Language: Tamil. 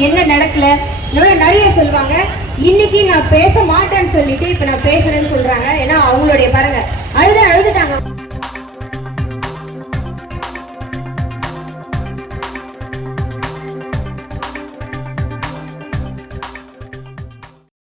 என்ன நடக்கல, இந்த மாதிரி நிறைய சொல்லுவாங்க. இன்னைக்கு நான் பேச மாட்டேன்னு சொல்லிட்டு இப்ப நான் பேசுறேன்னு சொல்றாங்க. ஏன்னா அவங்களுடைய பாருங்க அழுதுட்டாங்க.